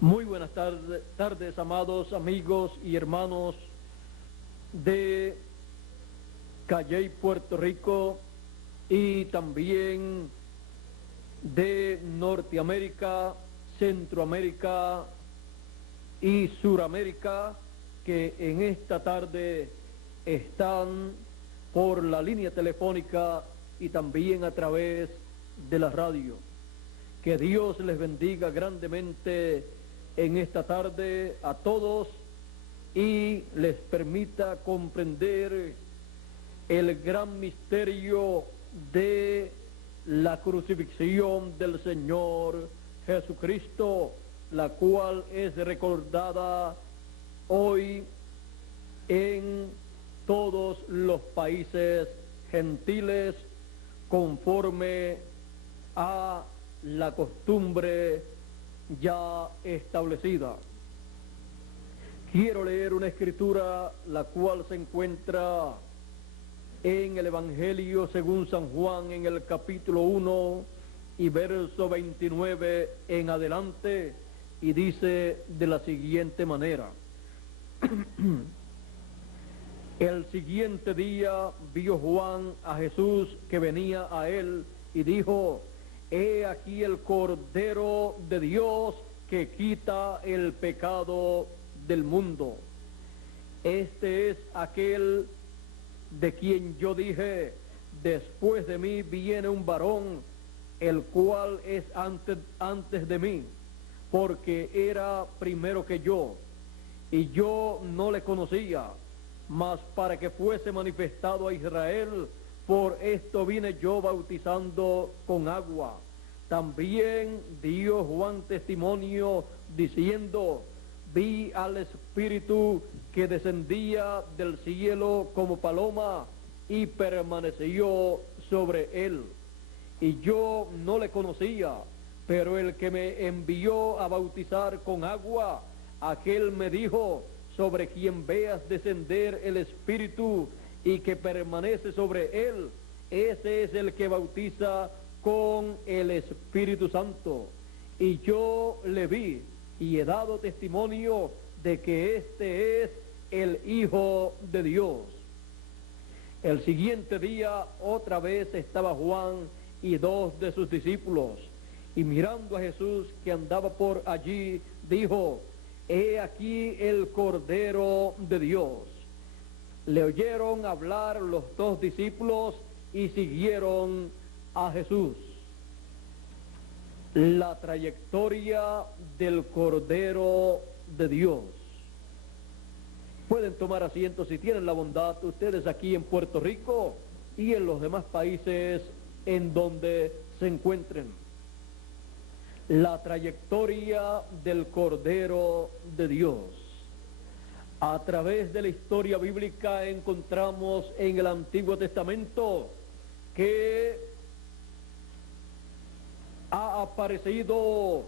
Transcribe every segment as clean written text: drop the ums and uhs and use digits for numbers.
Muy buenas tardes, amados amigos y hermanos de Calley, Puerto Rico, y también de Norteamérica, Centroamérica y Suramérica, que en esta tarde están por la línea telefónica y también a través de la radio. Que Dios les bendiga grandemente en esta tarde a todos y les permita comprender el gran misterio de la crucifixión del Señor Jesucristo, la cual es recordada hoy en todos los países gentiles conforme a la costumbre ya establecida. Quiero leer una escritura la cual se encuentra en el Evangelio según San Juan, en el capítulo 1 y verso 29 en adelante, y dice de la siguiente manera: El siguiente día vio Juan a Jesús que venía a él y dijo: He aquí el Cordero de Dios que quita el pecado del mundo. Este es aquel de quien yo dije: después de mí viene un varón, el cual es antes de mí, porque era primero que yo, y yo no le conocía, mas para que fuese manifestado a Israel, por esto vine yo bautizando con agua. También dio Juan testimonio diciendo: vi al Espíritu que descendía del cielo como paloma y permaneció sobre él. Y yo no le conocía, pero el que me envió a bautizar con agua, aquel me dijo: sobre quien veas descender el Espíritu y que permanece sobre él, ese es el que bautiza con el Espíritu Santo. Y yo le vi y he dado testimonio de que este es el Hijo de Dios. El siguiente día otra vez estaba Juan y dos de sus discípulos, y mirando a Jesús que andaba por allí, dijo: He aquí el Cordero de Dios. Le oyeron hablar los dos discípulos y siguieron a Jesús. La trayectoria del Cordero de Dios. Pueden tomar asiento si tienen la bondad, ustedes aquí en Puerto Rico y en los demás países en donde se encuentren. La trayectoria del Cordero de Dios. A través de la historia bíblica encontramos en el Antiguo Testamento que ha aparecido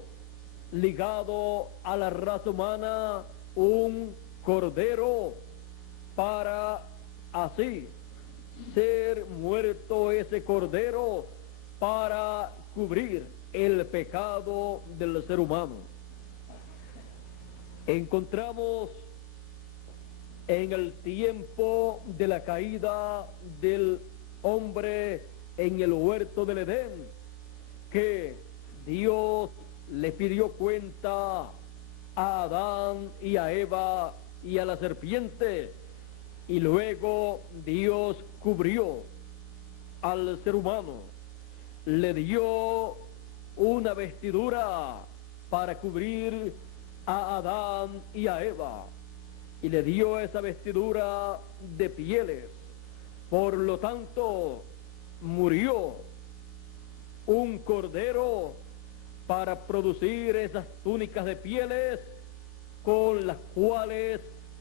ligado a la raza humana un cordero para así ser muerto ese cordero para cubrir el pecado del ser humano. Encontramos en el tiempo de la caída del hombre en el huerto del Edén que Dios le pidió cuenta a Adán y a Eva y a la serpiente, y luego Dios cubrió al ser humano, le dio una vestidura para cubrir a Adán y a Eva, y le dio esa vestidura de pieles. Por lo tanto, murió un cordero para producir esas túnicas de pieles con las cuales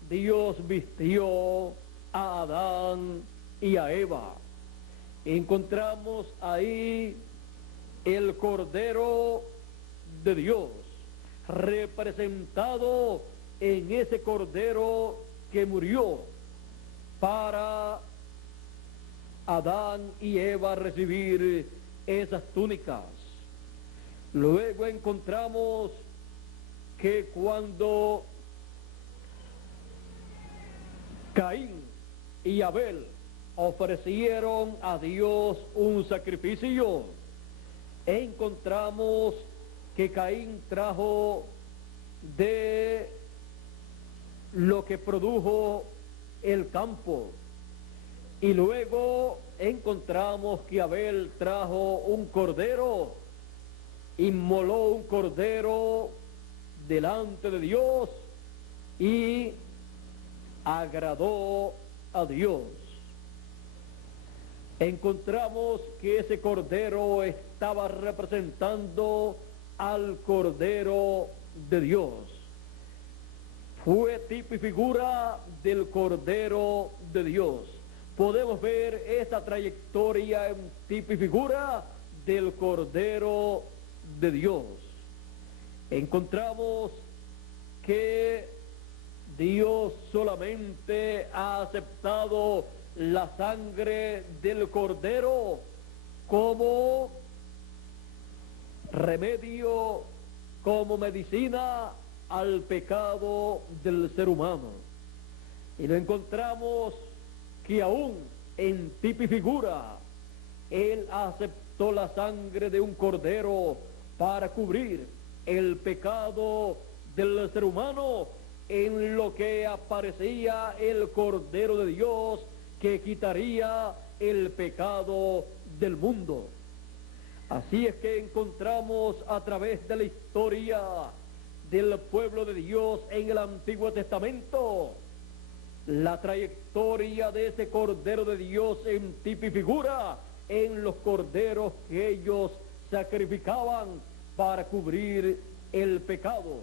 Dios vistió a Adán y a Eva. Encontramos ahí el Cordero de Dios, representado en ese Cordero que murió para Adán y Eva recibir esas túnicas. Luego encontramos que cuando Caín y Abel ofrecieron a Dios un sacrificio, encontramos que Caín trajo de lo que produjo el campo, y luego encontramos que Abel trajo un cordero, inmoló un cordero delante de Dios y agradó a Dios. Encontramos que ese cordero estaba representando al Cordero de Dios. Fue tipo y figura del Cordero de Dios. Podemos ver esa trayectoria en tipo y figura del Cordero de Dios. Encontramos que Dios solamente ha aceptado la sangre del Cordero como remedio, como medicina al pecado del ser humano. Y lo encontramos que aún en tipo y figura, Él aceptó la sangre de un cordero para cubrir el pecado del ser humano, en lo que aparecía el Cordero de Dios que quitaría el pecado del mundo. Así es que encontramos a través de la historia del pueblo de Dios en el Antiguo Testamento la trayectoria de ese Cordero de Dios en tipo y figura en los corderos que ellos sacrificaban para cubrir el pecado.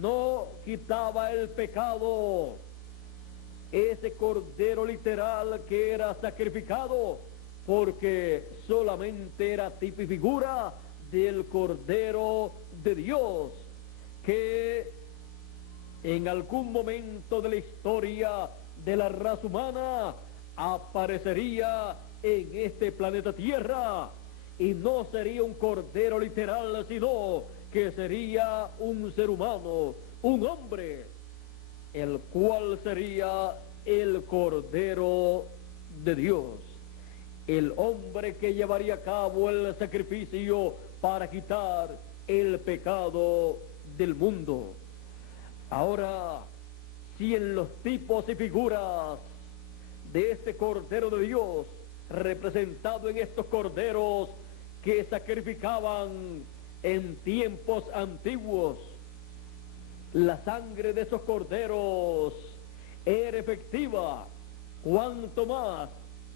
No quitaba el pecado ese cordero literal que era sacrificado, porque solamente era tipo y figura del Cordero de Dios, que en algún momento de la historia de la raza humana aparecería en este planeta Tierra, y no sería un cordero literal, sino que sería un ser humano, un hombre, el cual sería el Cordero de Dios, el hombre que llevaría a cabo el sacrificio para quitar el pecado del mundo. Ahora, si en los tipos y figuras de este Cordero de Dios, representado en estos corderos que sacrificaban en tiempos antiguos, la sangre de esos corderos era efectiva, cuanto más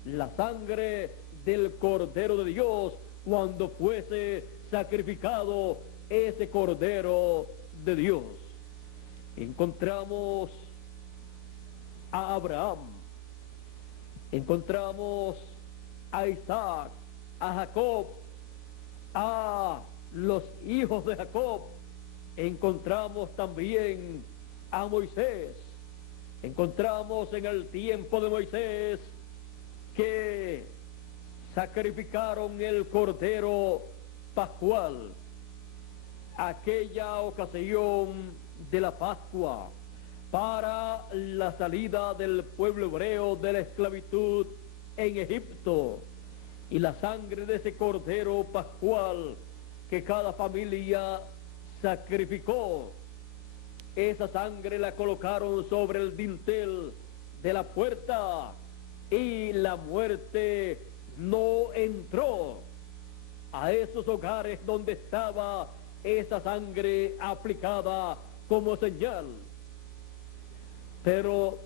la sangre del Cordero de Dios cuando fuese sacrificado ese Cordero de Dios. Encontramos a Abraham, encontramos a Isaac, a Jacob, a los hijos de Jacob, encontramos también a Moisés. Encontramos en el tiempo de Moisés que sacrificaron el Cordero Pascual, aquella ocasión de la Pascua, para la salida del pueblo hebreo de la esclavitud en Egipto. Y la sangre de ese Cordero Pascual que cada familia sacrificó, esa sangre la colocaron sobre el dintel de la puerta, y la muerte no entró a esos hogares donde estaba esa sangre aplicada como señal. Pero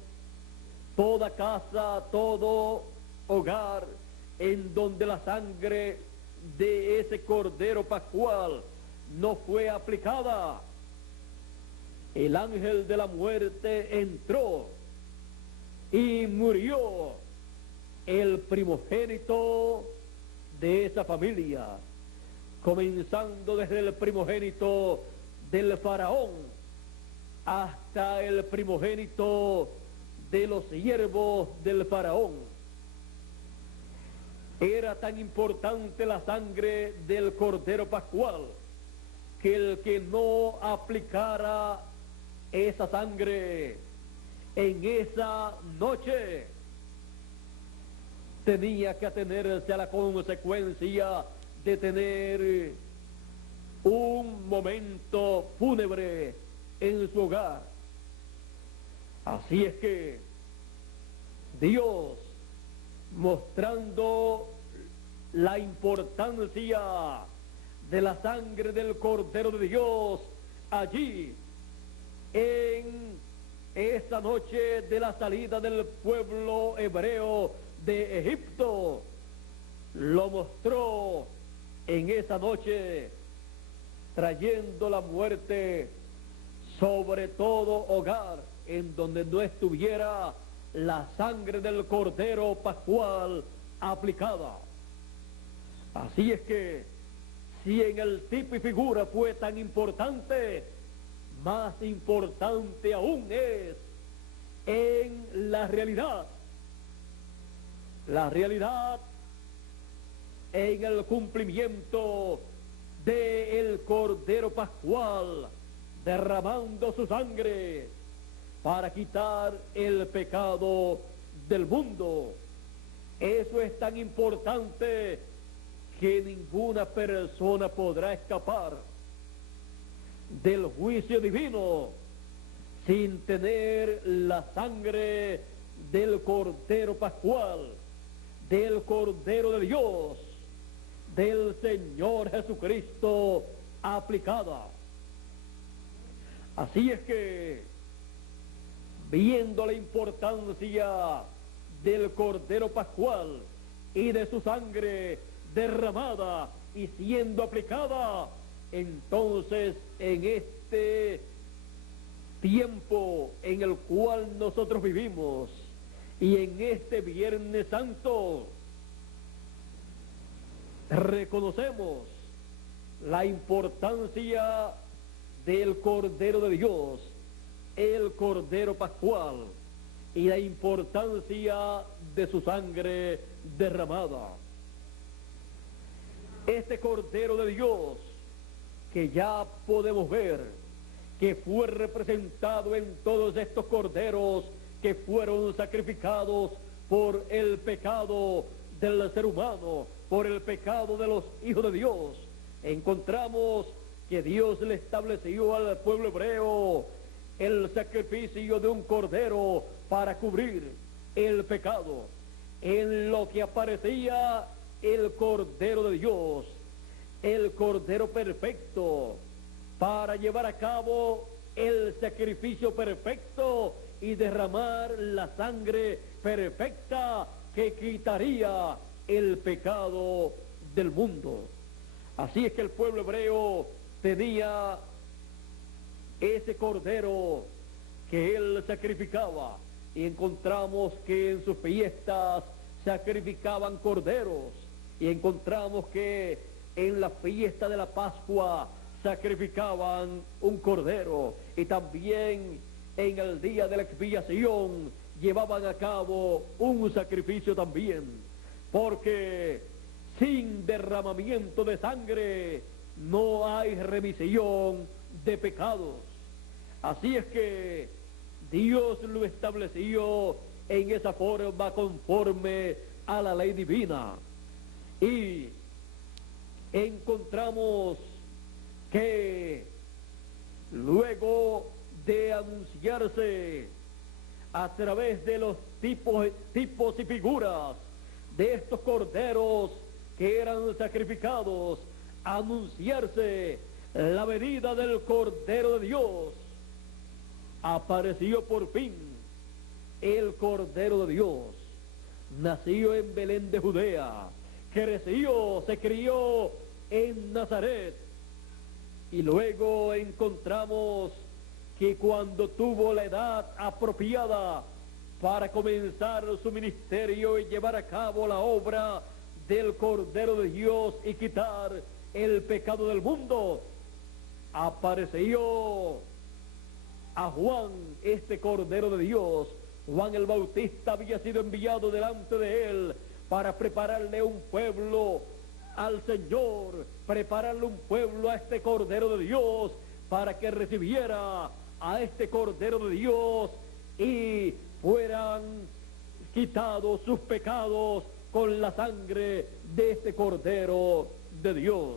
toda casa, todo hogar en donde la sangre de ese Cordero Pascual no fue aplicada, el ángel de la muerte entró y murió el primogénito de esa familia, comenzando desde el primogénito del faraón hasta el primogénito de los siervos del faraón. Era tan importante la sangre del Cordero Pascual que el que no aplicara esa sangre en esa noche tenía que atenerse a la consecuencia de tener un momento fúnebre en su hogar. Así es que Dios, mostrando la importancia de la sangre del Cordero de Dios allí en esa noche de la salida del pueblo hebreo de Egipto, lo mostró en esa noche, trayendo la muerte sobre todo hogar en donde no estuviera la sangre del Cordero Pascual aplicada. Así es que, si en el tipo y figura fue tan importante, más importante aún es en la realidad en el cumplimiento del Cordero Pascual, derramando su sangre para quitar el pecado del mundo. Eso es tan importante que ninguna persona podrá escapar del juicio divino sin tener la sangre del Cordero Pascual, del Cordero de Dios, del Señor Jesucristo aplicada. Así es que, viendo la importancia del Cordero Pascual y de su sangre derramada y siendo aplicada, entonces en este tiempo en el cual nosotros vivimos y en este Viernes Santo, reconocemos la importancia del Cordero de Dios, el Cordero Pascual, y la importancia de su sangre derramada. Este Cordero de Dios, que ya podemos ver que fue representado en todos estos corderos que fueron sacrificados por el pecado del ser humano, por el pecado de los hijos de Dios, encontramos que Dios le estableció al pueblo hebreo el sacrificio de un cordero para cubrir el pecado, en lo que aparecía el Cordero de Dios, el Cordero perfecto, para llevar a cabo el sacrificio perfecto y derramar la sangre perfecta que quitaría el pecado del mundo. Así es que el pueblo hebreo tenía ese cordero que él sacrificaba, y encontramos que en sus fiestas sacrificaban corderos, y encontramos que en la fiesta de la Pascua sacrificaban un cordero, y también en el día de la expiación llevaban a cabo un sacrificio también, porque sin derramamiento de sangre no hay remisión de pecados. Así es que Dios lo estableció en esa forma conforme a la ley divina, y encontramos que luego de anunciarse a través de los tipos y figuras de estos corderos que eran sacrificados, anunciarse la venida del Cordero de Dios, apareció por fin el Cordero de Dios. Nació en Belén de Judea, creció, se crió en Nazaret, y luego encontramos que cuando tuvo la edad apropiada para comenzar su ministerio y llevar a cabo la obra del Cordero de Dios y quitar el pecado del mundo, apareció a Juan, este Cordero de Dios. Juan el Bautista había sido enviado delante de él para prepararle un pueblo al Señor, prepararle un pueblo a este Cordero de Dios para que recibiera a este Cordero de Dios y fueran quitados sus pecados con la sangre de este Cordero de Dios.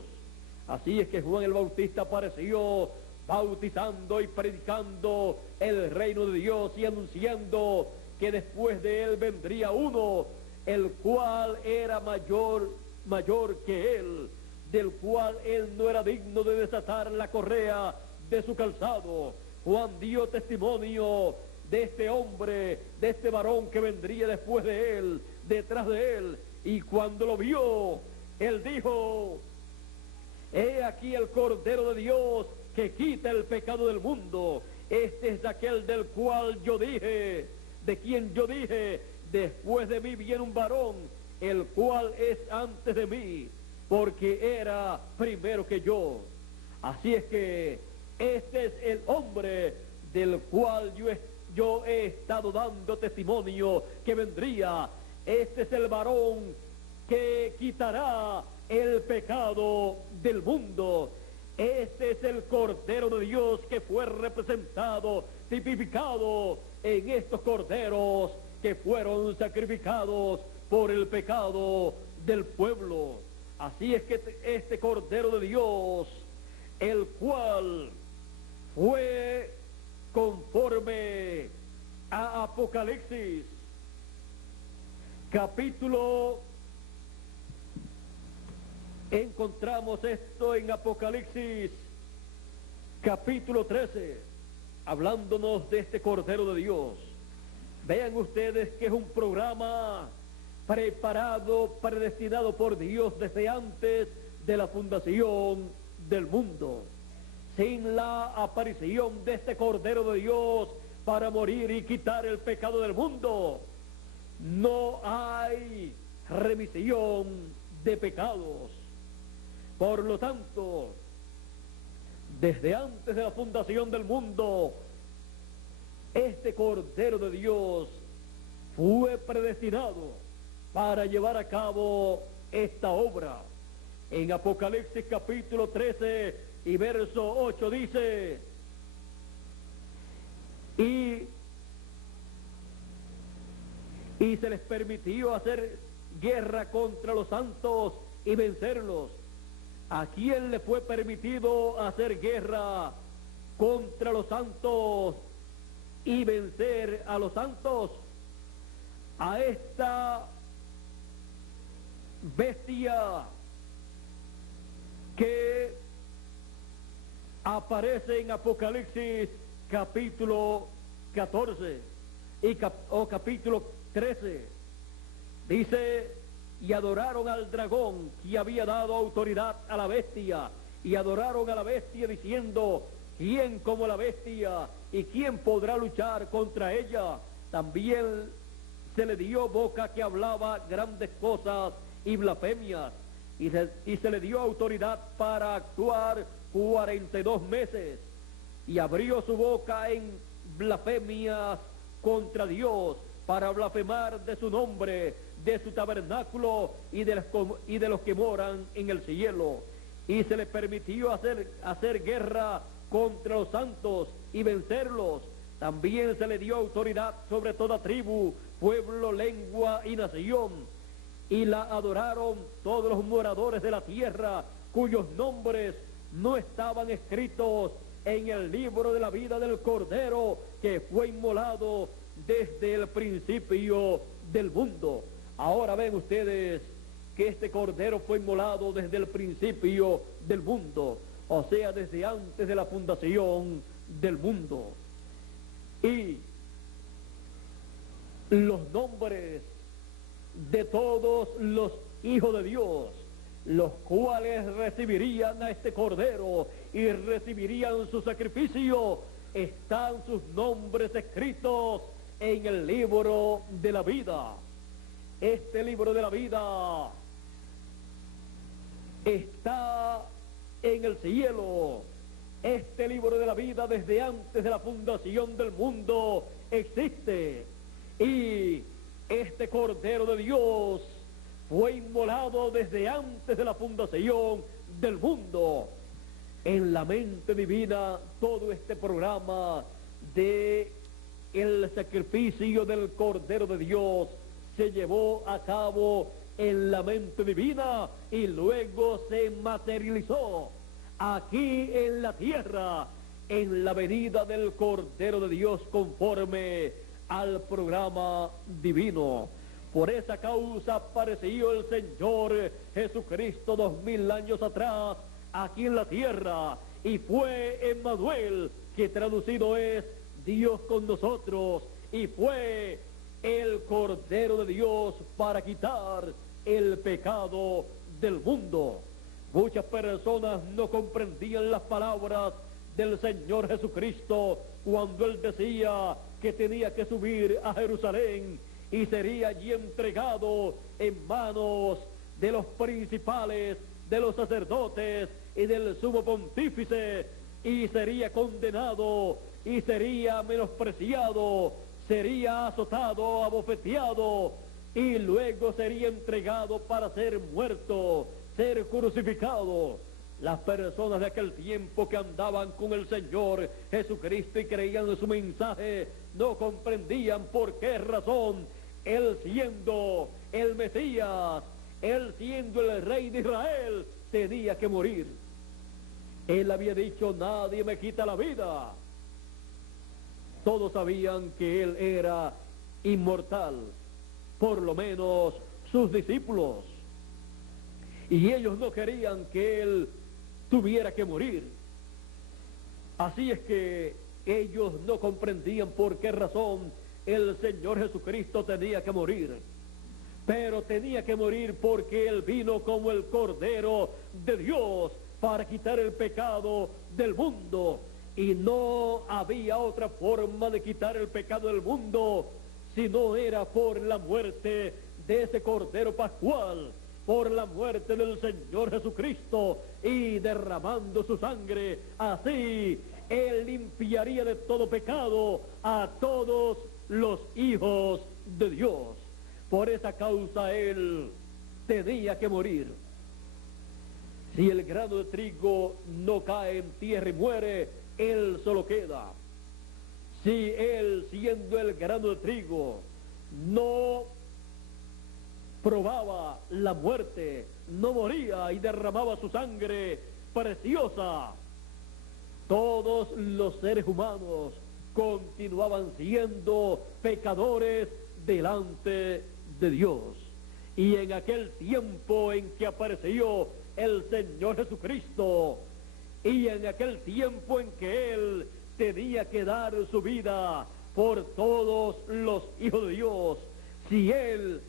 Así es que Juan el Bautista apareció bautizando y predicando el reino de Dios y anunciando que después de él vendría uno, el cual era mayor que él, del cual él no era digno de desatar la correa de su calzado. Juan dio testimonio de este hombre, de este varón que vendría después de él, detrás de él, y cuando lo vio, él dijo: he aquí el Cordero de Dios que quita el pecado del mundo. Este es aquel del cual yo dije, de quien yo dije, después de mí viene un varón, el cual es antes de mí, porque era primero que yo. Así es que este es el hombre del cual yo he estado dando testimonio que vendría. Este es el varón que quitará el pecado del mundo. Este es el Cordero de Dios que fue representado, tipificado en estos corderos que fueron sacrificados por el pecado del pueblo. Así es que este Cordero de Dios, el cual fue conforme a Apocalipsis, capítulo, encontramos esto en Apocalipsis, capítulo 13, hablándonos de este Cordero de Dios. Vean ustedes que es un programa preparado, predestinado por Dios desde antes de la fundación del mundo. Sin la aparición de este Cordero de Dios para morir y quitar el pecado del mundo, no hay remisión de pecados. Por lo tanto, desde antes de la fundación del mundo, este Cordero de Dios fue predestinado para llevar a cabo esta obra. En Apocalipsis capítulo 13 y verso 8 dice: y se les permitió hacer guerra contra los santos y vencerlos. ¿A quién le fue permitido hacer guerra contra los santos y vencer a los santos? A esta bestia que aparece en Apocalipsis capítulo 14 o capítulo 13. Dice: y adoraron al dragón que había dado autoridad a la bestia, y adoraron a la bestia diciendo: ¿quién como la bestia? ¿Y quién podrá luchar contra ella? También se le dio boca que hablaba grandes cosas y blasfemias, y se le dio autoridad para actuar 42 meses, y abrió su boca en blasfemias contra Dios, para blasfemar de su nombre, de su tabernáculo y de los que moran en el cielo. Y se le permitió hacer guerra contra los santos y vencerlos. También se le dio autoridad sobre toda tribu, pueblo, lengua y nación. Y la adoraron todos los moradores de la tierra, cuyos nombres no estaban escritos en el libro de la vida del Cordero que fue inmolado desde el principio del mundo. Ahora ven ustedes que este Cordero fue inmolado desde el principio del mundo, o sea, desde antes de la fundación del mundo. Y los nombres de todos los hijos de Dios, los cuales recibirían a este Cordero y recibirían su sacrificio, están sus nombres escritos en el libro de la vida. Este libro de la vida está en el cielo. Este libro de la vida desde antes de la fundación del mundo existe. Y este Cordero de Dios fue inmolado desde antes de la fundación del mundo. En la mente divina, todo este programa de el sacrificio del Cordero de Dios se llevó a cabo en la mente divina y luego se materializó aquí en la tierra, en la venida del Cordero de Dios conforme al programa divino. Por esa causa apareció el Señor Jesucristo 2000 años atrás aquí en la tierra y fue Emmanuel, que traducido es Dios con nosotros, y fue el Cordero de Dios para quitar el pecado del mundo. Muchas personas no comprendían las palabras del Señor Jesucristo cuando Él decía que tenía que subir a Jerusalén y sería allí entregado en manos de los principales, de los sacerdotes y del sumo pontífice, y sería condenado y sería menospreciado, sería azotado, abofeteado, y luego sería entregado para ser muerto, ser crucificado. Las personas de aquel tiempo que andaban con el Señor Jesucristo y creían en su mensaje, no comprendían por qué razón Él siendo el Mesías, Él siendo el Rey de Israel, tenía que morir. Él había dicho: nadie me quita la vida. Todos sabían que Él era inmortal, por lo menos sus discípulos, y ellos no querían que Él tuviera que morir. Así es que ellos no comprendían por qué razón el Señor Jesucristo tenía que morir. Pero tenía que morir porque Él vino como el Cordero de Dios para quitar el pecado del mundo. Y no había otra forma de quitar el pecado del mundo si no era por la muerte de ese Cordero Pascual, por la muerte del Señor Jesucristo, y derramando su sangre. Así Él limpiaría de todo pecado a todos los hijos de Dios. Por esa causa Él tenía que morir. Si el grano de trigo no cae en tierra y muere, Él solo queda. Si Él, siendo el grano de trigo, no probaba la muerte, no moría y derramaba su sangre preciosa, todos los seres humanos continuaban siendo pecadores delante de Dios. Y en aquel tiempo en que apareció el Señor Jesucristo, y en aquel tiempo en que Él tenía que dar su vida por todos los hijos de Dios, si Él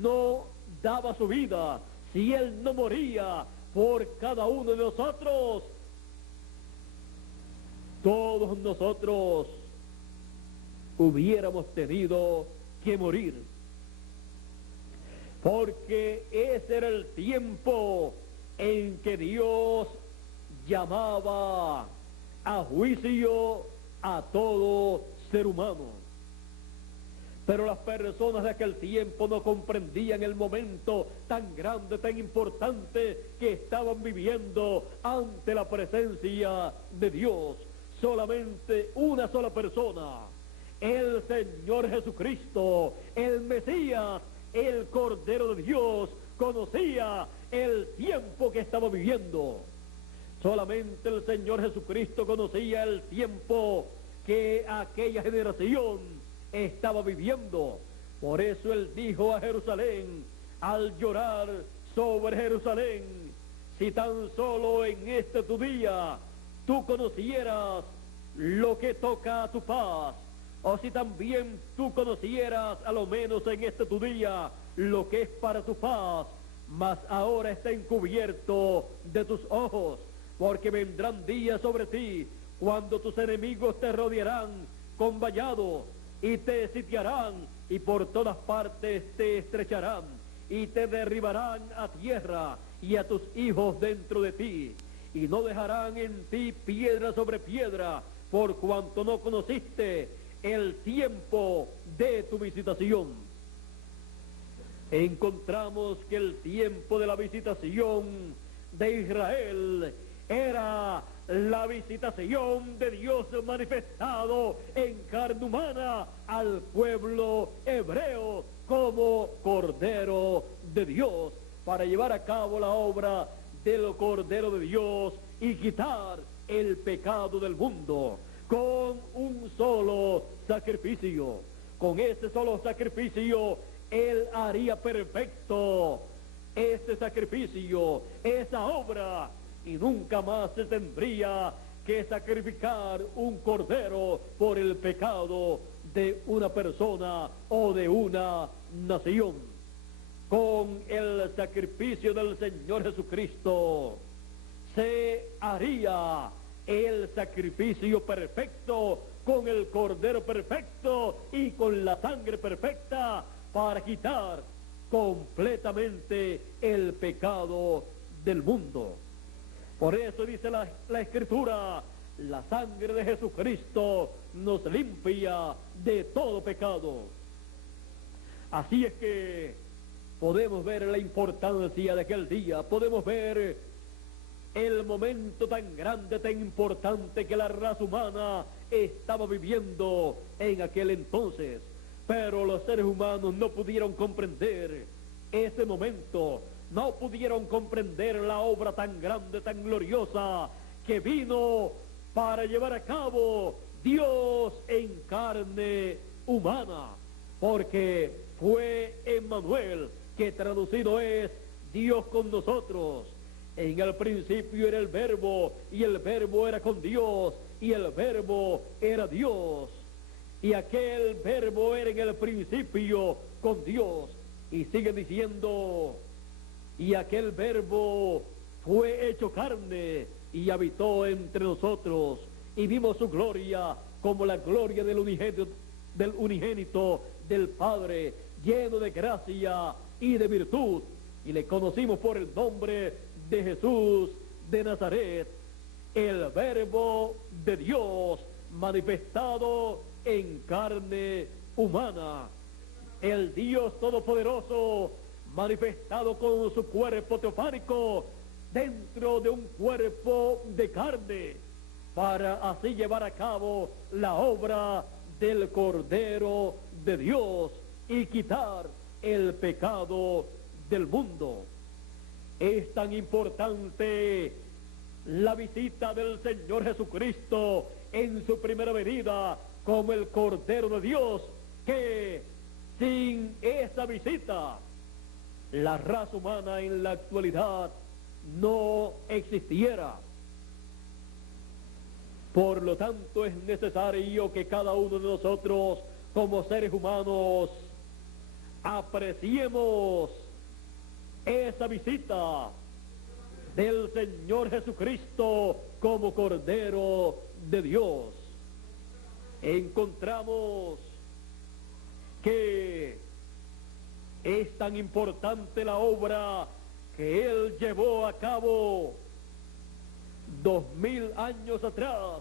no daba su vida, si Él no moría por cada uno de nosotros, todos nosotros hubiéramos tenido que morir. Porque ese era el tiempo en que Dios llamaba a juicio a todo ser humano. Pero las personas de aquel tiempo no comprendían el momento tan grande, tan importante que estaban viviendo ante la presencia de Dios. Solamente una sola persona, el Señor Jesucristo, el Mesías, el Cordero de Dios, conocía el tiempo que estaba viviendo. Solamente el Señor Jesucristo conocía el tiempo que aquella generación estaba viviendo. Por eso Él dijo a Jerusalén, al llorar sobre Jerusalén: si tan solo en este tu día tú conocieras lo que toca a tu paz, o si también tú conocieras a lo menos en este tu día lo que es para tu paz, mas ahora está encubierto de tus ojos, porque vendrán días sobre ti cuando tus enemigos te rodearán con vallado y te sitiarán y por todas partes te estrecharán y te derribarán a tierra y a tus hijos dentro de ti, y no dejarán en ti piedra sobre piedra, por cuanto no conociste el tiempo de tu visitación. Encontramos que el tiempo de la visitación de Israel era la visitación de Dios manifestado en carne humana al pueblo hebreo como Cordero de Dios, para llevar a cabo la obra del Cordero de Dios y quitar el pecado del mundo con un solo sacrificio. Con ese solo sacrificio Él haría perfecto este sacrificio, esa obra, y nunca más se tendría que sacrificar un cordero por el pecado de una persona o de una nación. Con el sacrificio del Señor Jesucristo se haría el sacrificio perfecto, con el cordero perfecto y con la sangre perfecta, para quitar completamente el pecado del mundo. Por eso dice la Escritura: la sangre de Jesucristo nos limpia de todo pecado. Así es que podemos ver la importancia de aquel día, podemos ver el momento tan grande, tan importante que la raza humana estaba viviendo en aquel entonces. Pero los seres humanos no pudieron comprender ese momento, no pudieron comprender la obra tan grande, tan gloriosa que vino para llevar a cabo Dios en carne humana, porque fue Emmanuel, que traducido es Dios con nosotros. En el principio era el Verbo, y el Verbo era con Dios, y el Verbo era Dios. Y aquel Verbo era en el principio con Dios. Y sigue diciendo: y aquel Verbo fue hecho carne y habitó entre nosotros, y vimos su gloria como la gloria del unigénito del Padre, lleno de gracia y de virtud. Y le conocimos por el nombre de Jesús de Nazaret, el Verbo de Dios manifestado en carne humana, el Dios Todopoderoso manifestado con su cuerpo teofánico dentro de un cuerpo de carne, para así llevar a cabo la obra del Cordero de Dios y quitar el pecado del mundo. Es tan importante la visita del Señor Jesucristo en su primera venida como el Cordero de Dios, que sin esa visita la raza humana en la actualidad no existiera. Por lo tanto, es necesario que cada uno de nosotros como seres humanos apreciemos esa visita del Señor Jesucristo como Cordero de Dios. Encontramos que es tan importante la obra que Él llevó a cabo 2000 años atrás,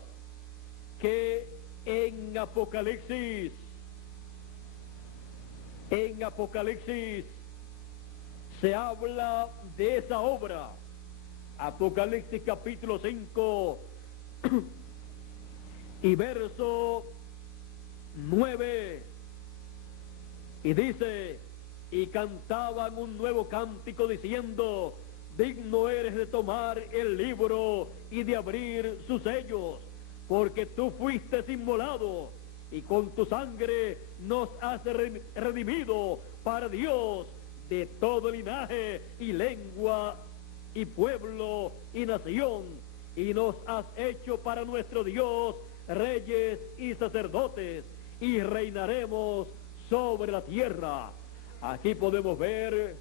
que en Apocalipsis se habla de esa obra. Apocalipsis capítulo 5 y verso 9, y dice: y cantaban un nuevo cántico diciendo: digno eres de tomar el libro y de abrir sus sellos, porque tú fuiste inmolado y con tu sangre nos has redimido para Dios de todo linaje y lengua y pueblo y nación, y nos has hecho para nuestro Dios reyes y sacerdotes, y reinaremos sobre la tierra. Aquí podemos ver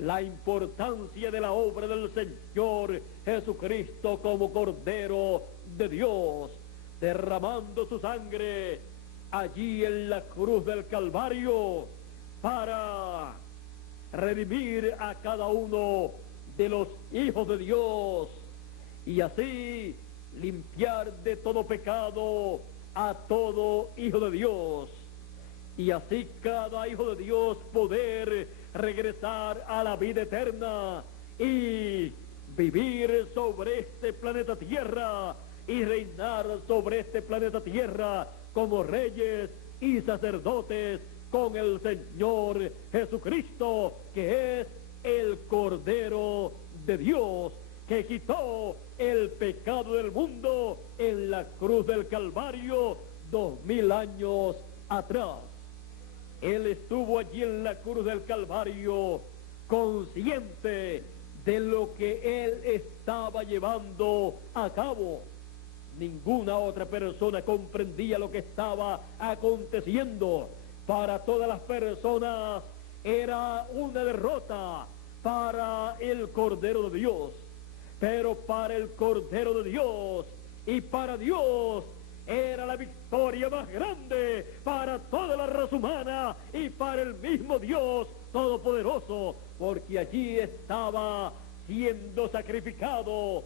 la importancia de la obra del Señor Jesucristo como Cordero de Dios, derramando su sangre allí en la cruz del Calvario para redimir a cada uno de los hijos de Dios y así limpiar de todo pecado a todo hijo de Dios, y así cada hijo de Dios poder regresar a la vida eterna y vivir sobre este planeta Tierra y reinar sobre este planeta Tierra como reyes y sacerdotes con el Señor Jesucristo, que es el Cordero de Dios, que quitó el pecado del mundo en la cruz del Calvario 2000 años atrás. Él estuvo allí en la cruz del Calvario consciente de lo que él estaba llevando a cabo. Ninguna otra persona comprendía lo que estaba aconteciendo. Para todas las personas era una derrota para el Cordero de Dios, pero para el Cordero de Dios y para Dios era la victoria más grande para toda la raza humana y para el mismo Dios Todopoderoso, porque allí estaba siendo sacrificado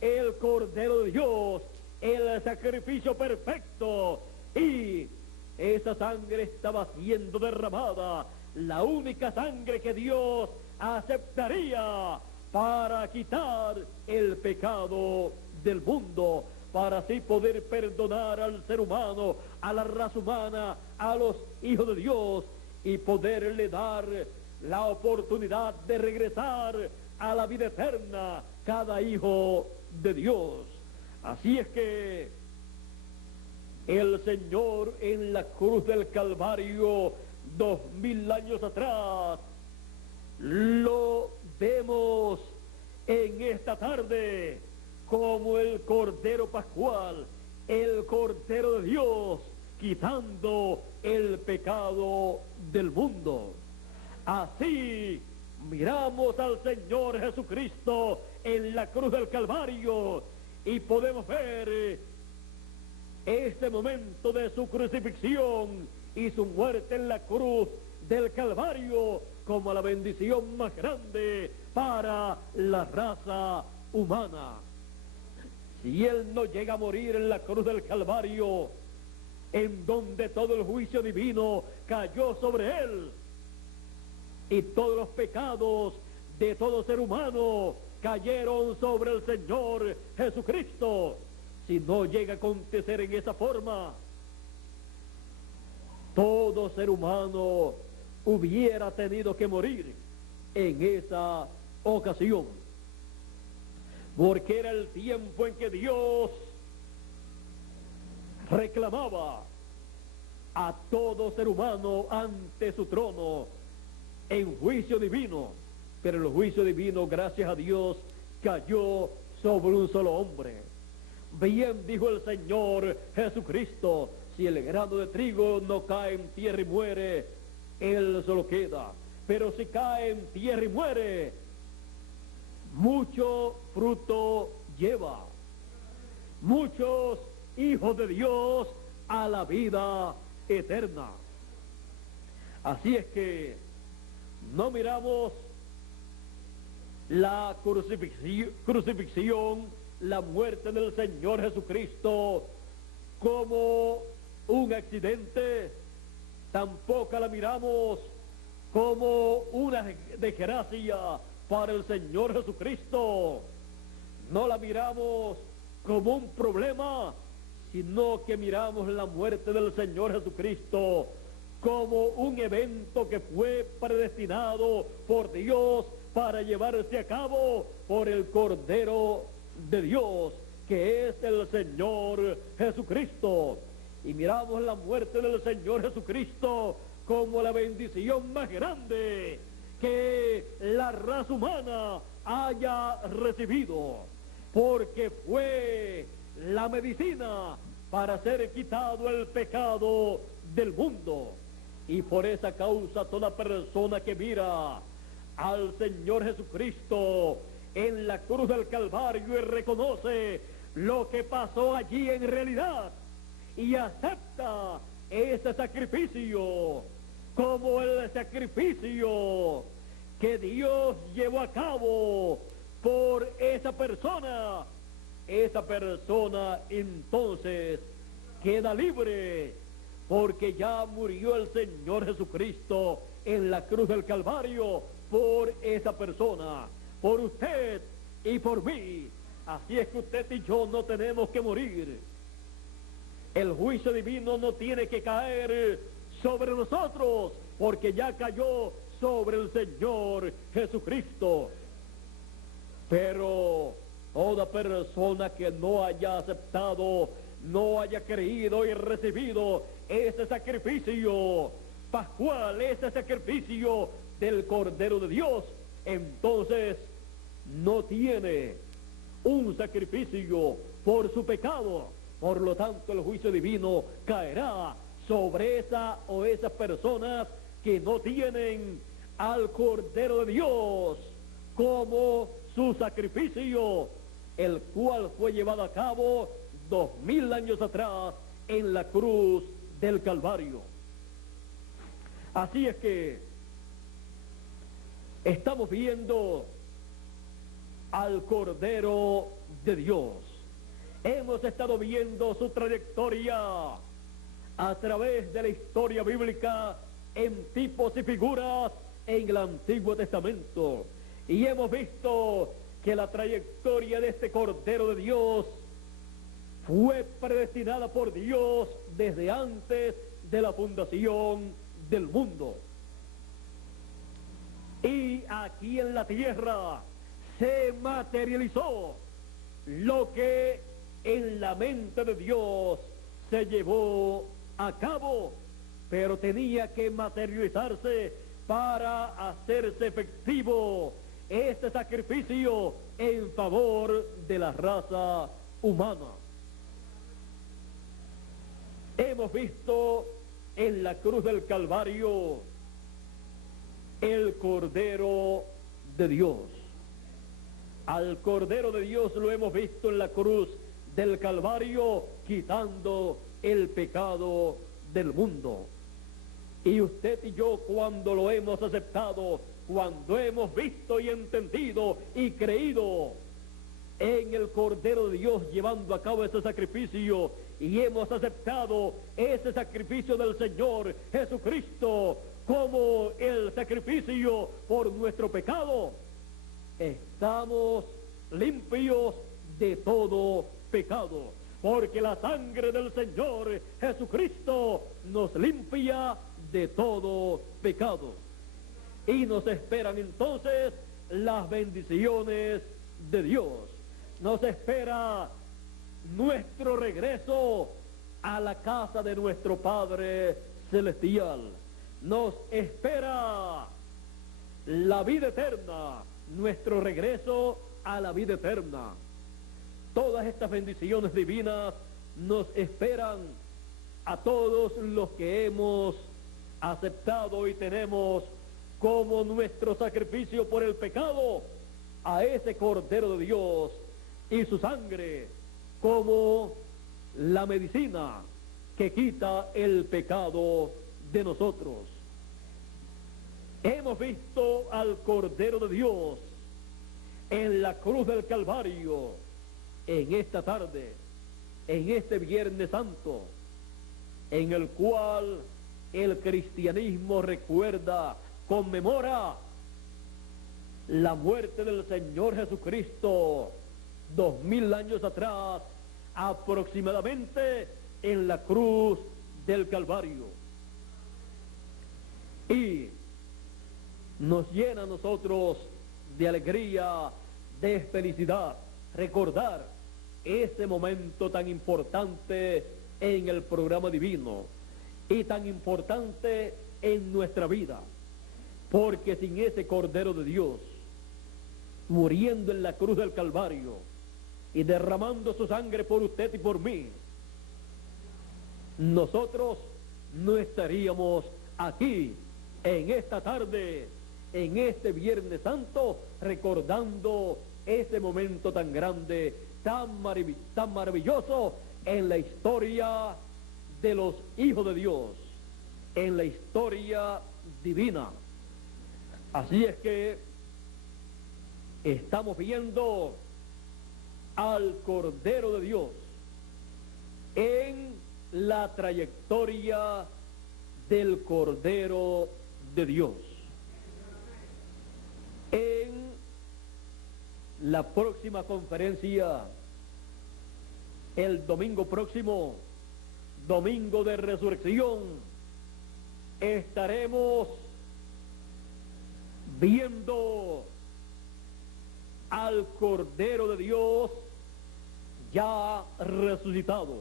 el Cordero de Dios, el sacrificio perfecto, y esa sangre estaba siendo derramada, la única sangre que Dios aceptaría para quitar el pecado del mundo, para así poder perdonar al ser humano, a la raza humana, a los hijos de Dios, y poderle dar la oportunidad de regresar a la vida eterna cada hijo de Dios. Así es que el Señor en la cruz del Calvario 2000 años atrás lo vemos en esta tarde como el Cordero Pascual, el Cordero de Dios, quitando el pecado del mundo. Así miramos al Señor Jesucristo en la cruz del Calvario y podemos ver este momento de su crucifixión y su muerte en la cruz del Calvario como la bendición más grande para la raza humana. Si Él no llega a morir en la cruz del Calvario, en donde todo el juicio divino cayó sobre Él, y todos los pecados de todo ser humano cayeron sobre el Señor Jesucristo, si no llega a acontecer en esa forma, todo ser humano hubiera tenido que morir en esa ocasión, porque era el tiempo en que Dios reclamaba a todo ser humano ante su trono en juicio divino, pero el juicio divino, gracias a Dios, cayó sobre un solo hombre. Bien dijo el Señor Jesucristo: si el grano de trigo no cae en tierra y muere, él solo queda, pero si cae en tierra y muere, mucho fruto lleva. Muchos hijos de Dios a la vida eterna. Así es que no miramos la crucifixión, la muerte del Señor Jesucristo como un accidente, tampoco la miramos como una desgracia para el Señor Jesucristo, no la miramos como un problema, sino que miramos la muerte del Señor Jesucristo como un evento que fue predestinado por Dios para llevarse a cabo por el Cordero de Dios, que es el Señor Jesucristo. Y miramos la muerte del Señor Jesucristo como la bendición más grande que la raza humana haya recibido, porque fue la medicina para ser quitado el pecado del mundo. Y por esa causa toda persona que mira al Señor Jesucristo en la cruz del Calvario y reconoce lo que pasó allí en realidad y acepta ese sacrificio como el sacrificio que Dios llevó a cabo por esa persona entonces queda libre, porque ya murió el Señor Jesucristo en la cruz del Calvario por esa persona, por usted y por mí. Así es que usted y yo no tenemos que morir. El juicio divino no tiene que caer sobre nosotros, porque ya cayó sobre el Señor Jesucristo. Pero toda persona que no haya aceptado, no haya creído y recibido ese sacrificio pascual, ese sacrificio del Cordero de Dios, entonces no tiene un sacrificio por su pecado. Por lo tanto, el juicio divino caerá sobre esa o esas personas que no tienen al Cordero de Dios como su sacrificio, el cual fue llevado a cabo 2000 años atrás en la cruz del Calvario. Así es que estamos viendo al Cordero de Dios. Hemos estado viendo su trayectoria a través de la historia bíblica en tipos y figuras en el Antiguo Testamento. Y hemos visto que la trayectoria de este Cordero de Dios fue predestinada por Dios desde antes de la fundación del mundo. Y aquí en la tierra se materializó lo que en la mente de Dios se llevó a cabo, pero tenía que materializarse para hacerse efectivo este sacrificio en favor de la raza humana. Hemos visto en la cruz del Calvario el Cordero de Dios. Al Cordero de Dios lo hemos visto en la cruz del Calvario, quitando el pecado del mundo. Y usted y yo, cuando lo hemos aceptado, cuando hemos visto y entendido y creído en el Cordero de Dios llevando a cabo ese sacrificio, y hemos aceptado ese sacrificio del Señor Jesucristo como el sacrificio por nuestro pecado, estamos limpios de todo pecado, porque la sangre del Señor Jesucristo nos limpia de todo pecado. Y nos esperan entonces las bendiciones de Dios. Nos espera nuestro regreso a la casa de nuestro Padre Celestial. Nos espera la vida eterna, nuestro regreso a la vida eterna. Todas estas bendiciones divinas nos esperan a todos los que hemos aceptado y tenemos como nuestro sacrificio por el pecado a ese Cordero de Dios y su sangre como la medicina que quita el pecado de nosotros. Hemos visto al Cordero de Dios en la cruz del Calvario en esta tarde, en este Viernes Santo, en el cual el cristianismo recuerda, conmemora la muerte del Señor Jesucristo 2000 años atrás, aproximadamente en la cruz del Calvario. Y nos llena a nosotros de alegría, de felicidad, recordar ese momento tan importante en el programa divino y tan importante en nuestra vida, porque sin ese Cordero de Dios muriendo en la cruz del Calvario y derramando su sangre por usted y por mí, nosotros no estaríamos aquí en esta tarde, en este Viernes Santo, recordando ese momento tan grande, tan maravilloso en la historia de los hijos de Dios, en la historia divina. Así es que estamos viendo al Cordero de Dios en la trayectoria del Cordero de Dios, en la próxima conferencia, el domingo próximo, domingo de resurrección, estaremos viendo al Cordero de Dios ya resucitado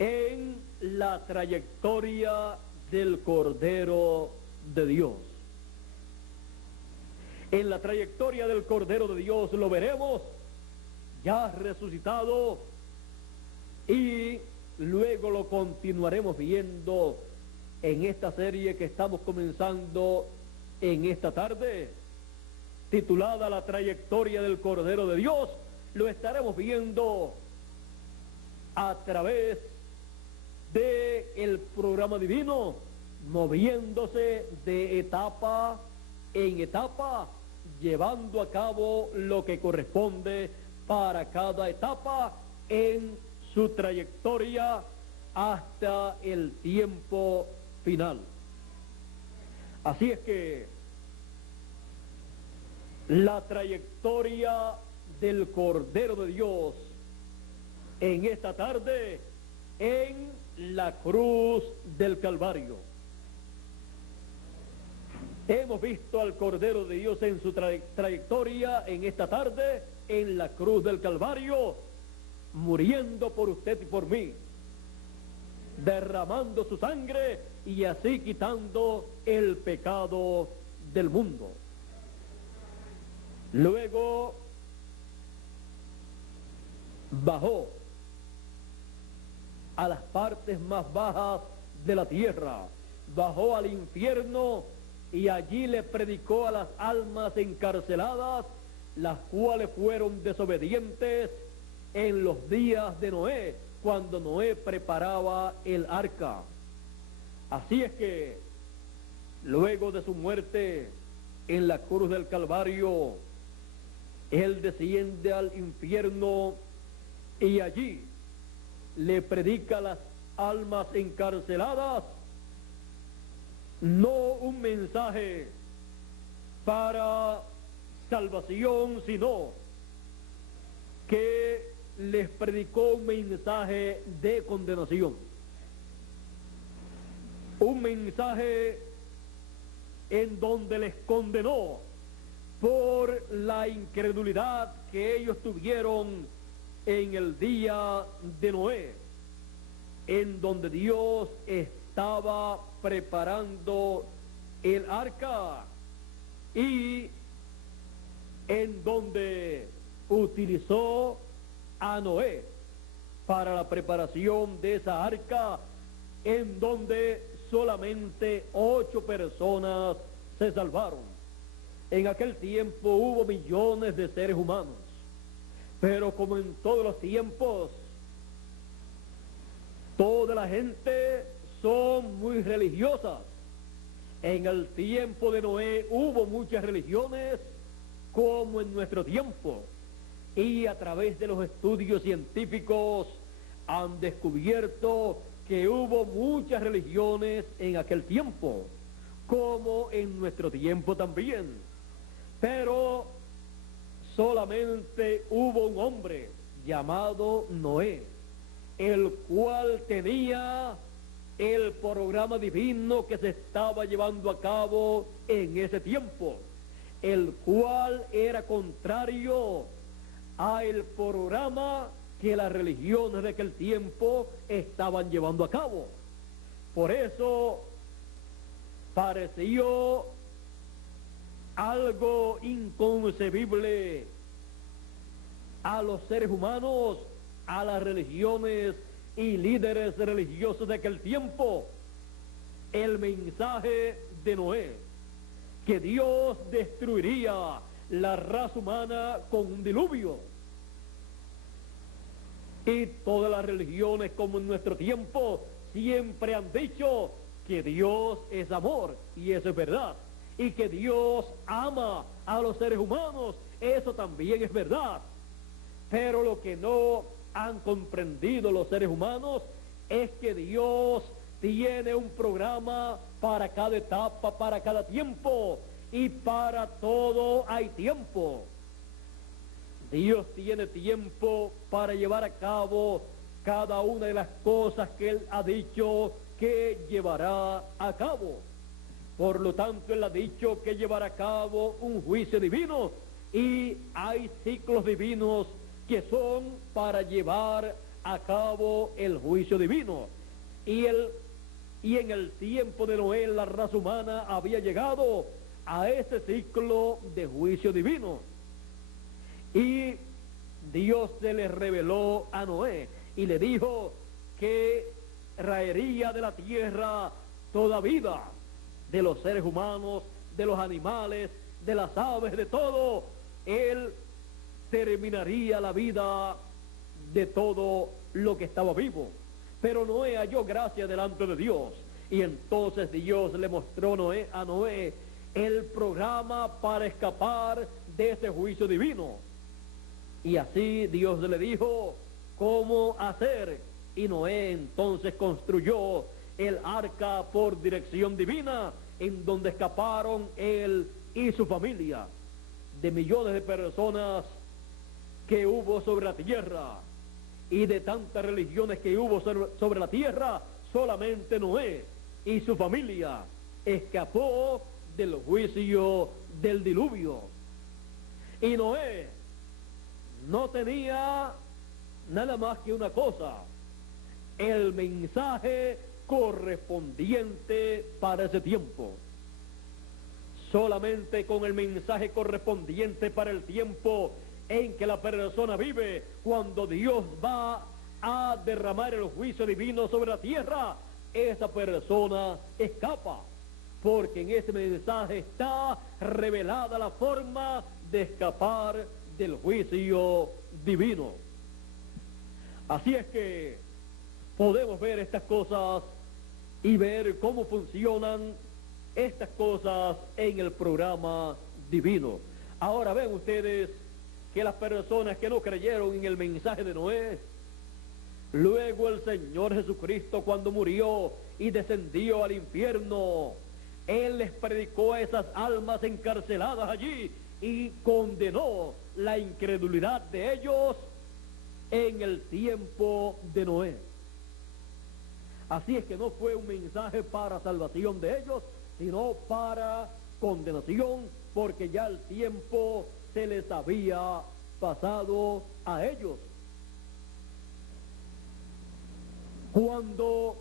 en la trayectoria del Cordero de Dios. En la trayectoria del Cordero de Dios lo veremos ya resucitado y luego lo continuaremos viendo en esta serie que estamos comenzando en esta tarde, titulada La trayectoria del Cordero de Dios. Lo estaremos viendo a través del programa divino, moviéndose de etapa en etapa, llevando a cabo lo que corresponde para cada etapa en su trayectoria hasta el tiempo final. Así es que la trayectoria del Cordero de Dios en esta tarde en la cruz del Calvario. Hemos visto al Cordero de Dios en su trayectoria en esta tarde en la cruz del Calvario, muriendo por usted y por mí, derramando su sangre y así quitando el pecado del mundo. Luego bajó a las partes más bajas de la tierra, bajó al infierno y allí le predicó a las almas encarceladas, las cuales fueron desobedientes en los días de Noé, cuando Noé preparaba el arca. Así es que luego de su muerte en la cruz del Calvario, él desciende al infierno y allí le predica a las almas encarceladas no un mensaje para salvación, sino que les predicó un mensaje de condenación, un mensaje en donde les condenó por la incredulidad que ellos tuvieron en el día de Noé, en donde Dios estaba preparando el arca y en donde utilizó a Noé para la preparación de esa arca, en donde solamente 8 personas se salvaron. En aquel tiempo hubo millones de seres humanos, pero como en todos los tiempos, toda la gente son muy religiosas. En el tiempo de Noé hubo muchas religiones, como en nuestro tiempo, y a través de los estudios científicos han descubierto que hubo muchas religiones en aquel tiempo, como en nuestro tiempo también. Pero solamente hubo un hombre llamado Noé, el cual tenía el programa divino que se estaba llevando a cabo en ese tiempo, el cual era contrario a el programa que las religiones de aquel tiempo estaban llevando a cabo. Por eso pareció algo inconcebible a los seres humanos, a las religiones y líderes religiosos de aquel tiempo, el mensaje de Noé, que Dios destruiría la raza humana con un diluvio. Y todas las religiones, como en nuestro tiempo, siempre han dicho que Dios es amor, y eso es verdad, y que Dios ama a los seres humanos, eso también es verdad. Pero lo que no han comprendido los seres humanos es que Dios tiene un programa para cada etapa, para cada tiempo, y para todo hay tiempo. Dios tiene tiempo para llevar a cabo cada una de las cosas que Él ha dicho que llevará a cabo. Por lo tanto, Él ha dicho que llevará a cabo un juicio divino, y hay ciclos divinos que son para llevar a cabo el juicio divino. Y en el tiempo de Noé, la raza humana había llegado a ese ciclo de juicio divino. Y Dios se le reveló a Noé y le dijo que raería de la tierra toda vida, de los seres humanos, de los animales, de las aves, de todo. Él terminaría la vida de todo lo que estaba vivo. Pero Noé halló gracia delante de Dios, y entonces Dios le mostró a Noé el programa para escapar de ese juicio divino. Y así Dios le dijo cómo hacer, y Noé entonces construyó el arca por dirección divina, en donde escaparon él y su familia de millones de personas que hubo sobre la tierra, y de tantas religiones que hubo sobre la tierra. Solamente Noé y su familia escapó del juicio del diluvio. Y Noé no tenía nada más que una cosa: el mensaje correspondiente para ese tiempo. Solamente con el mensaje correspondiente para el tiempo en que la persona vive, cuando Dios va a derramar el juicio divino sobre la tierra, esa persona escapa, porque en ese mensaje está revelada la forma de escapar del juicio divino. Así es que podemos ver estas cosas y ver cómo funcionan estas cosas en el programa divino. Ahora ven ustedes que las personas que no creyeron en el mensaje de Noé, luego el Señor Jesucristo, cuando murió y descendió al infierno, Él les predicó a esas almas encarceladas allí y condenó la incredulidad de ellos en el tiempo de Noé. Así es que no fue un mensaje para salvación de ellos, sino para condenación, porque ya el tiempo se les había pasado a ellos. Cuando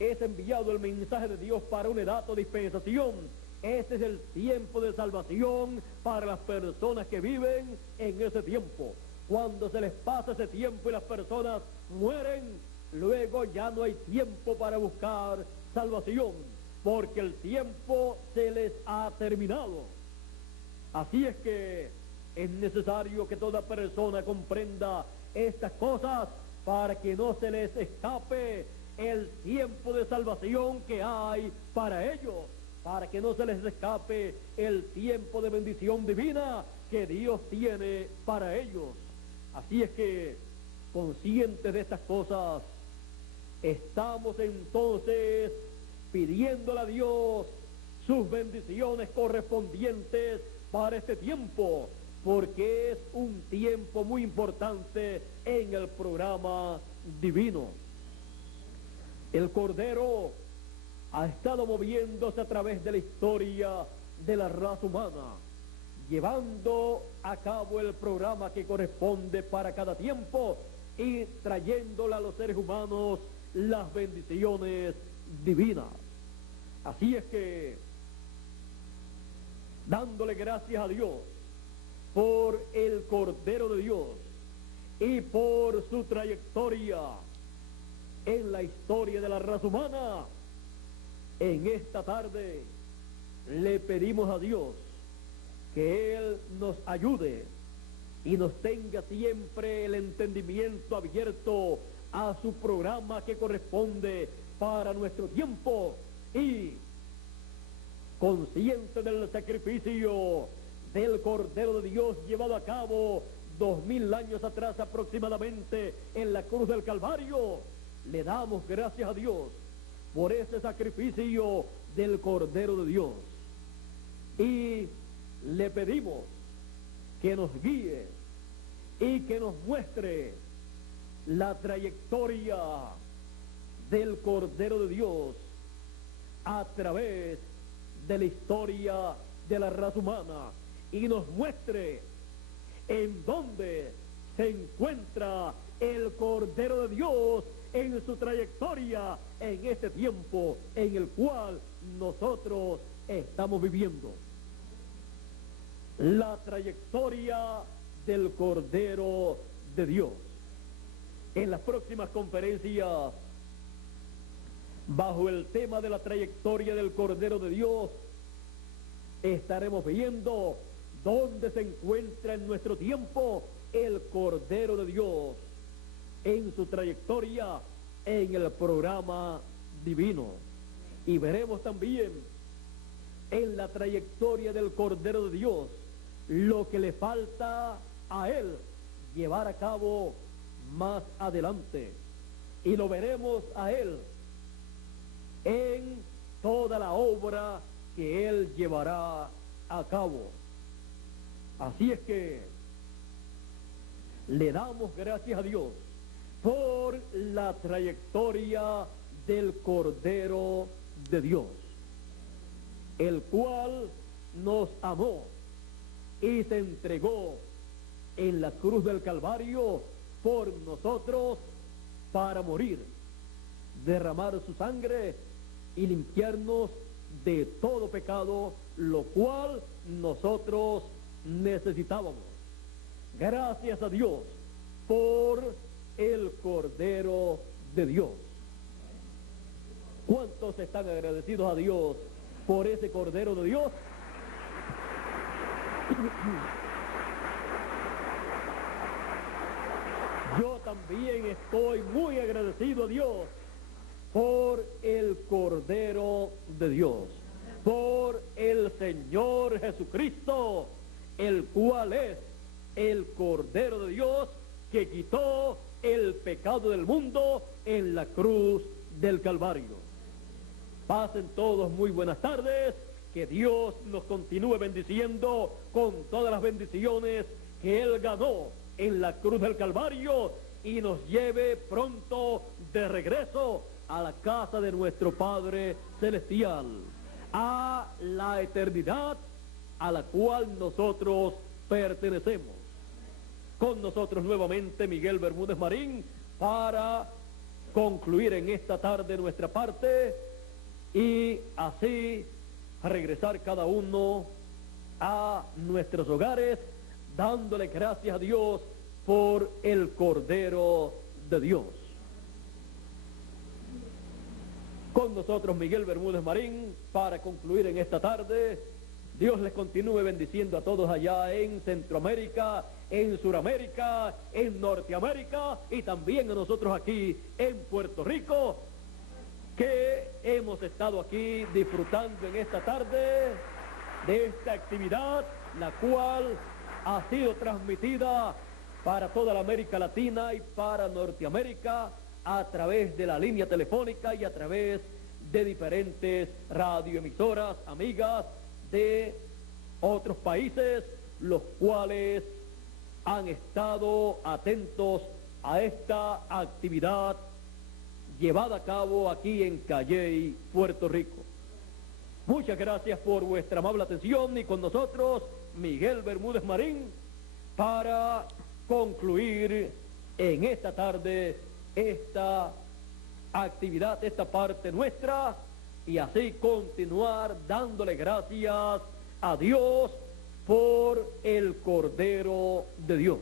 es enviado el mensaje de Dios para una edad o dispensación, ese es el tiempo de salvación para las personas que viven en ese tiempo. Cuando se les pasa ese tiempo y las personas mueren, luego ya no hay tiempo para buscar salvación, porque el tiempo se les ha terminado. Así es que es necesario que toda persona comprenda estas cosas para que no se les escape el tiempo de salvación que hay para ellos, para que no se les escape el tiempo de bendición divina que Dios tiene para ellos. Así es que, conscientes de estas cosas, estamos entonces pidiéndole a Dios sus bendiciones correspondientes para este tiempo, porque es un tiempo muy importante en el programa divino. El Cordero ha estado moviéndose a través de la historia de la raza humana, llevando a cabo el programa que corresponde para cada tiempo y trayéndole a los seres humanos las bendiciones divinas. Así es que, dándole gracias a Dios por el Cordero de Dios y por su trayectoria en la historia de la raza humana, en esta tarde le pedimos a Dios que Él nos ayude y nos tenga siempre el entendimiento abierto a su programa que corresponde para nuestro tiempo, y consciente del sacrificio del Cordero de Dios llevado a cabo 2000 años atrás aproximadamente en la cruz del Calvario, le damos gracias a Dios por ese sacrificio del Cordero de Dios, y le pedimos que nos guíe y que nos muestre la trayectoria del Cordero de Dios a través de la historia de la raza humana y nos muestre en dónde se encuentra el Cordero de Dios en su trayectoria en este tiempo en el cual nosotros estamos viviendo. La trayectoria del Cordero de Dios. En las próximas conferencias, bajo el tema de la trayectoria del Cordero de Dios, estaremos viendo dónde se encuentra en nuestro tiempo el Cordero de Dios en su trayectoria en el programa divino. Y veremos también en la trayectoria del Cordero de Dios lo que le falta a él llevar a cabo más adelante. Y lo veremos a él en toda la obra que él llevará a cabo. Así es que le damos gracias a Dios por la trayectoria del Cordero de Dios, el cual nos amó y se entregó en la cruz del Calvario por nosotros para morir, derramar su sangre y limpiarnos de todo pecado, lo cual nosotros necesitábamos. Gracias a Dios por el Cordero de Dios. ¿Cuántos están agradecidos a Dios por ese Cordero de Dios? Yo también estoy muy agradecido a Dios por el Cordero de Dios, por el Señor Jesucristo, el cual es el Cordero de Dios que quitó el pecado del mundo en la cruz del Calvario. Pasen todos muy buenas tardes, que Dios nos continúe bendiciendo con todas las bendiciones que Él ganó en la cruz del Calvario y nos lleve pronto de regreso a la casa de nuestro Padre Celestial, a la eternidad a la cual nosotros pertenecemos. Con nosotros nuevamente Miguel Bermúdez Marín para concluir en esta tarde nuestra parte y así regresar cada uno a nuestros hogares dándole gracias a Dios por el Cordero de Dios. Con nosotros Miguel Bermúdez Marín para concluir en esta tarde. Dios les continúe bendiciendo a todos allá en Centroamérica, en Suramérica, en Norteamérica y también a nosotros aquí en Puerto Rico, que hemos estado aquí disfrutando en esta tarde de esta actividad, la cual ha sido transmitida para toda la América Latina y para Norteamérica a través de la línea telefónica y a través de diferentes radioemisoras amigas de otros países, los cuales han estado atentos a esta actividad llevada a cabo aquí en Calley, Puerto Rico. Muchas gracias por vuestra amable atención y con nosotros Miguel Bermúdez Marín para concluir en esta tarde esta actividad, esta parte nuestra, y así continuar dándole gracias a Dios por el Cordero de Dios.